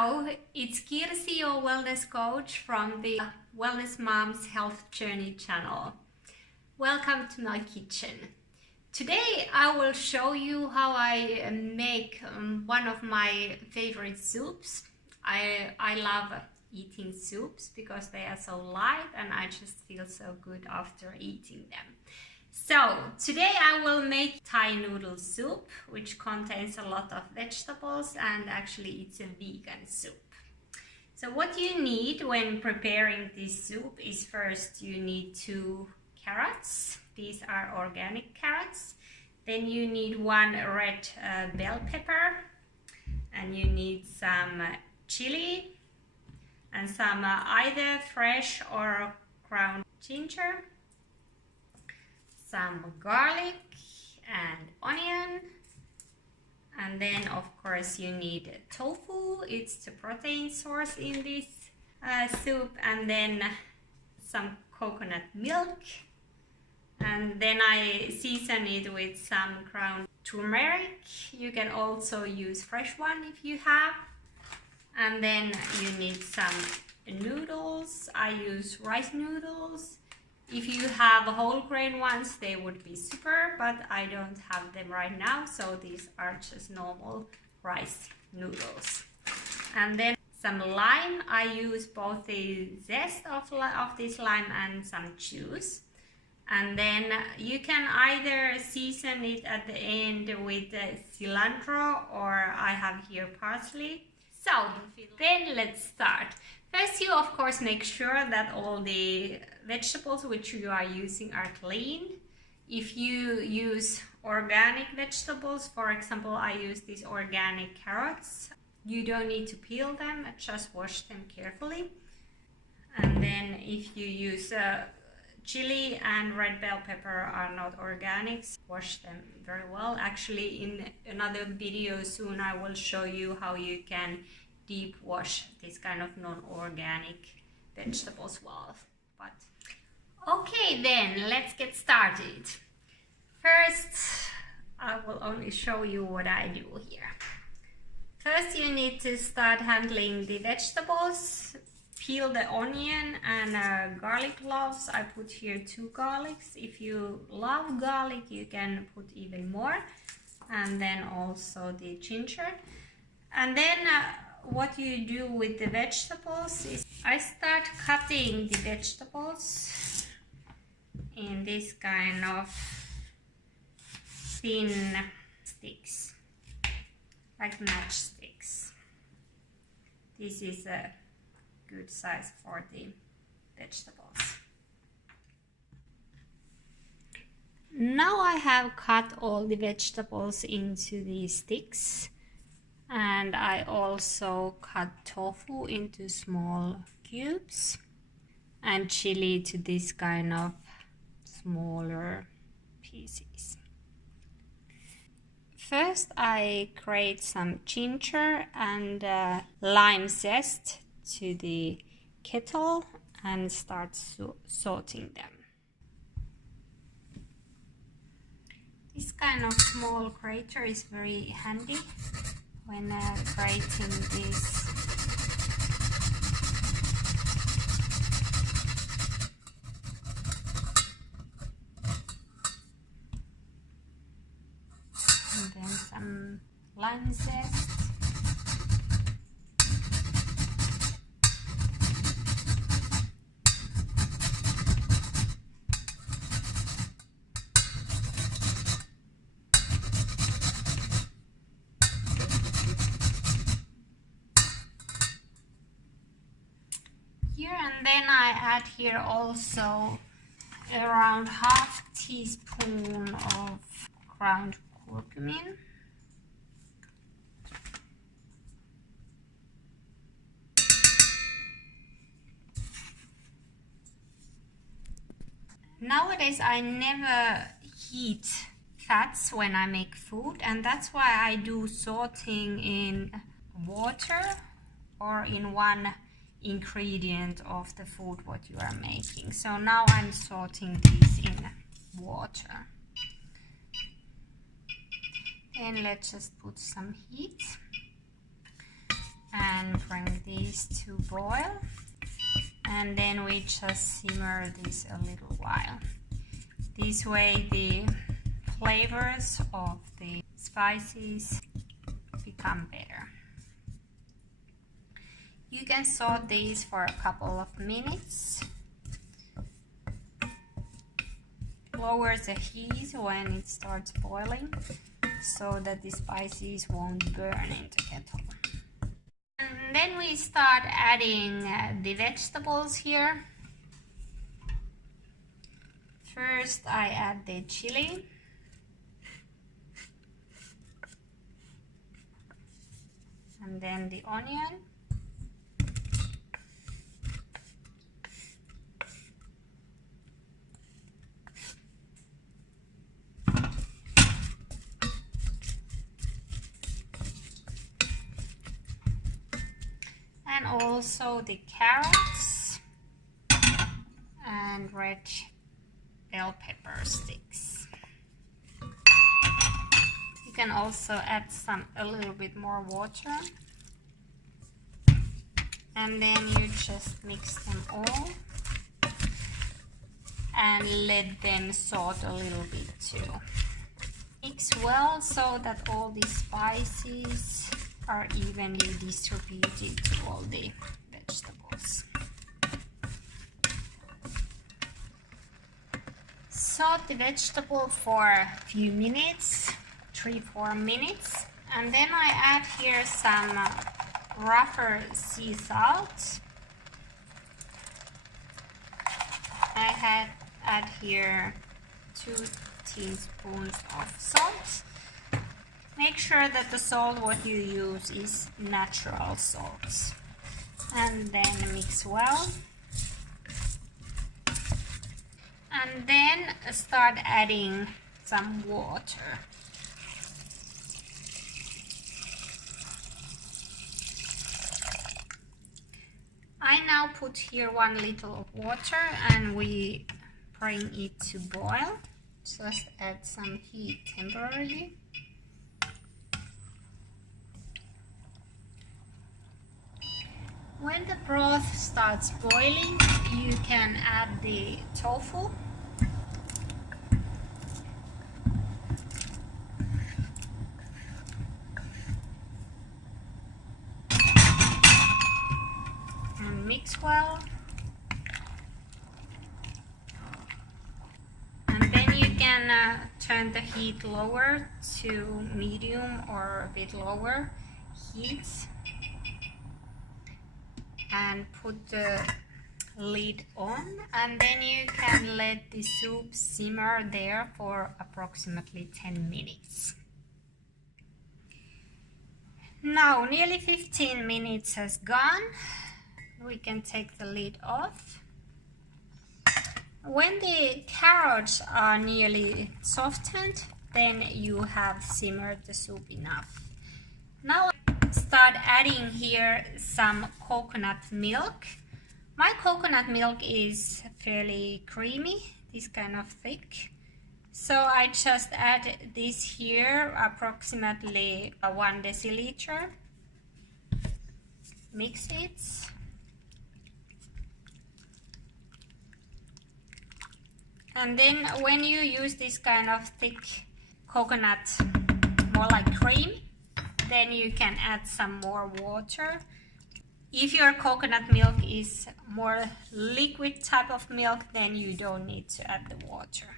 Hello, it's Kirsi, your wellness coach from the Wellness Mom's Health Journey channel. Welcome to my kitchen. Today I will show you how I make one of my favorite soups. I love eating soups because they are so light and I just feel so good after eating them. So today I will make Thai noodle soup, which contains a lot of vegetables, and actually it's a vegan soup. So what you need when preparing this soup is, first you need 2 carrots. These are organic carrots. Then you need 1 red bell pepper, and you need some chili and some either fresh or ground ginger, some garlic and onion, and then of course you need tofu. It's the protein source in this soup, and then some coconut milk, and then I season it with some ground turmeric. You can also use fresh one if you have. And then you need some noodles. I use rice noodles. If you have whole grain ones, they would be super, but I don't have them right now, so these are just normal rice noodles. And then some lime. I use both the zest of this lime and some juice. And then you can either season it at the end with cilantro, or I have here parsley. So then let's start. First, you of course make sure that all the vegetables which you are using are clean. If you use organic vegetables, for example, I use these organic carrots, you don't need to peel them, just wash them carefully. And then if you use chili and red bell pepper are not organics, wash them very well. Actually, in another video soon I will show you how you can deep wash this kind of non-organic vegetables well. But okay, then let's get started. First, I will only show you what I do here. First, you need to start handling the vegetables. Peel the onion and garlic cloves. I put here 2 garlics. If you love garlic, you can put even more. And then also the ginger. And then what you do with the vegetables is I start cutting the vegetables in this kind of thin sticks, like matchsticks. This is a good size for the vegetables. Now I have cut all the vegetables into these sticks, and I also cut tofu into small cubes and chili to this kind of smaller pieces. First I grate some ginger and lime zest to the kettle and start sauteing them. This kind of small grater is very handy when grating this. And then some lime zest. And then I add here also around half teaspoon of ground curcumin. Nowadays I never heat fats when I make food, and that's why I do sauteing in water or in one ingredient of the food what you are making. So now I'm sauteing these in water. Then let's just put some heat and bring this to boil, and then we just simmer this a little while. This way the flavors of the spices become better. You can saute these for a couple of minutes. Lower the heat when it starts boiling so that the spices won't burn in the kettle. And then we start adding the vegetables here. First I add the chili. And then the onion. And also the carrots and red bell pepper sticks. You can also add a little bit more water, and then you just mix them all and let them saute a little bit too. Mix well so that all the spices are evenly distributed to all the vegetables. Saute the vegetable for a few minutes, 3-4 minutes, and then I add here some rougher sea salt. I add here 2 teaspoons of salt. Make sure that the salt what you use is natural salt. And then mix well. And then start adding some water. I now put here 1 liter of water and we bring it to boil. Just add some heat temporarily. When the broth starts boiling, you can add the tofu. And mix well. And then you can turn the heat lower to medium or a bit lower heat. And put the lid on, and then you can let the soup simmer there for approximately 10 minutes. Now nearly 15 minutes has gone. We can take the lid off. When the carrots are nearly softened, then you have simmered the soup enough. Now start adding here some coconut milk. My coconut milk is fairly creamy, this kind of thick. So I just add this here, approximately 1 deciliter. Mix it. And then when you use this kind of thick coconut, more like cream, then you can add some more water. If your coconut milk is more liquid type of milk, then you don't need to add the water.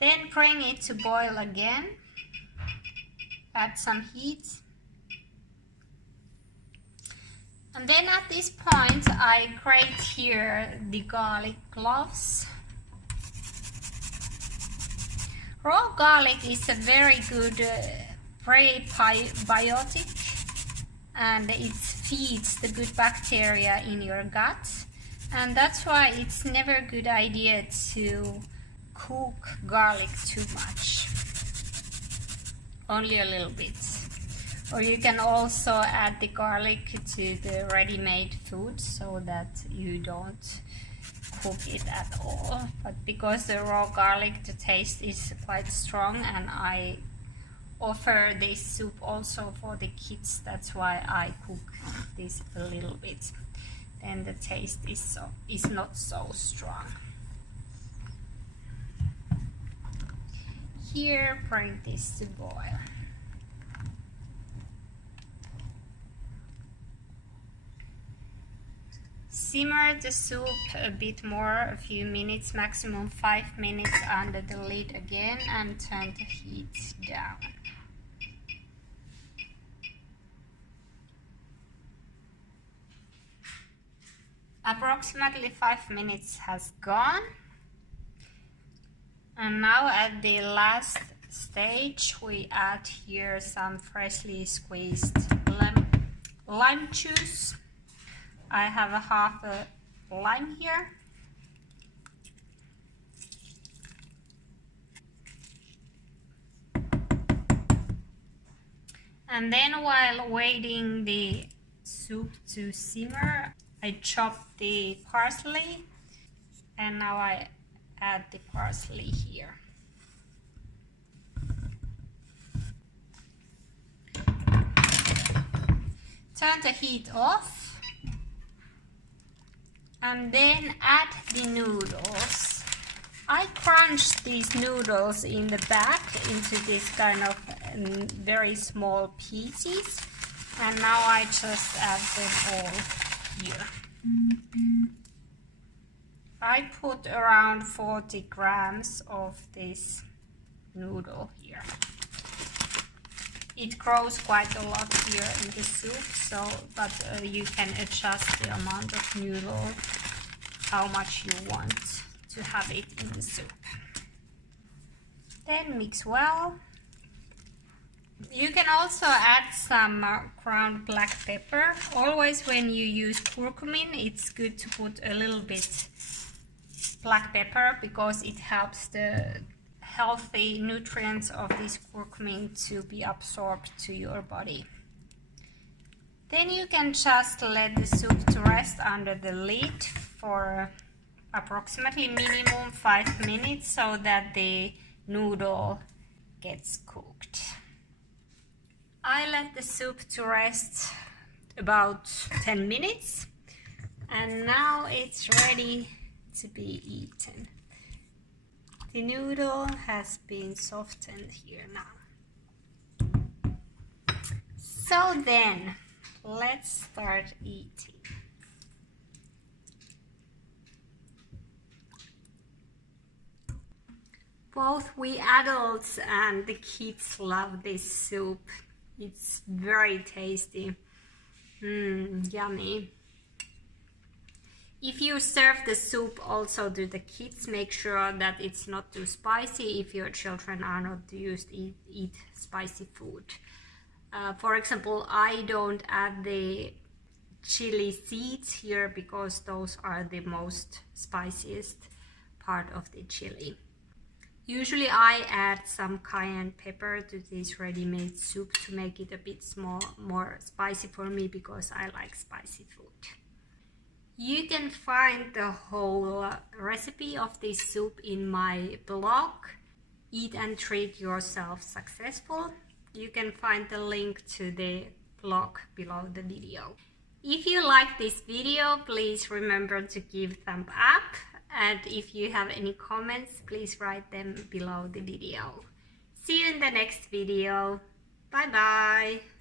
Then bring it to boil again. Add some heat. And then at this point I grate here the garlic cloves. Raw garlic is a very good prebiotic, and it feeds the good bacteria in your gut, and that's why it's never a good idea to cook garlic too much, only a little bit. Or you can also add the garlic to the ready-made food so that you don't cook it at all. But because the raw garlic, the taste is quite strong, and I offer this soup also for the kids. That's why I cook this a little bit. Then the taste is not so strong. Here, bring this to boil. Simmer the soup a bit more, a few minutes, maximum 5 minutes under the lid again, and turn the heat down. Approximately 5 minutes has gone. And now at the last stage, we add here some freshly squeezed lime juice. I have a half a lime here. And then while waiting the soup to simmer, I chopped the parsley, and now I add the parsley here. Turn the heat off and then add the noodles. I crunched these noodles in the back into this kind of very small pieces, and now I just add them all here. I put around 40 grams of this noodle here. It grows quite a lot here in the soup, but you can adjust the amount of noodle, how much you want to have it in the soup. Then mix well. You can also add some ground black pepper. Always when you use curcumin, it's good to put a little bit black pepper because it helps the healthy nutrients of this curcumin to be absorbed to your body. Then you can just let the soup to rest under the lid for approximately minimum 5 minutes so that the noodle gets cooked. I let the soup to rest about 10 minutes and now it's ready to be eaten. The noodle has been softened here now. So then, let's start eating. Both we adults and the kids love this soup. It's very tasty. Yummy. If you serve the soup also to the kids, make sure that it's not too spicy if your children are not used to eat spicy food. For example, I don't add the chili seeds here because those are the most spiciest part of the chili. Usually I add some cayenne pepper to this ready-made soup to make it a bit more spicy for me because I like spicy food. You can find the whole recipe of this soup in my blog, Eat and Treat Yourself Successful. You can find the link to the blog below the video. If you like this video, please remember to give thumbs up. And if you have any comments, please write them below the video. See you in the next video. Bye bye.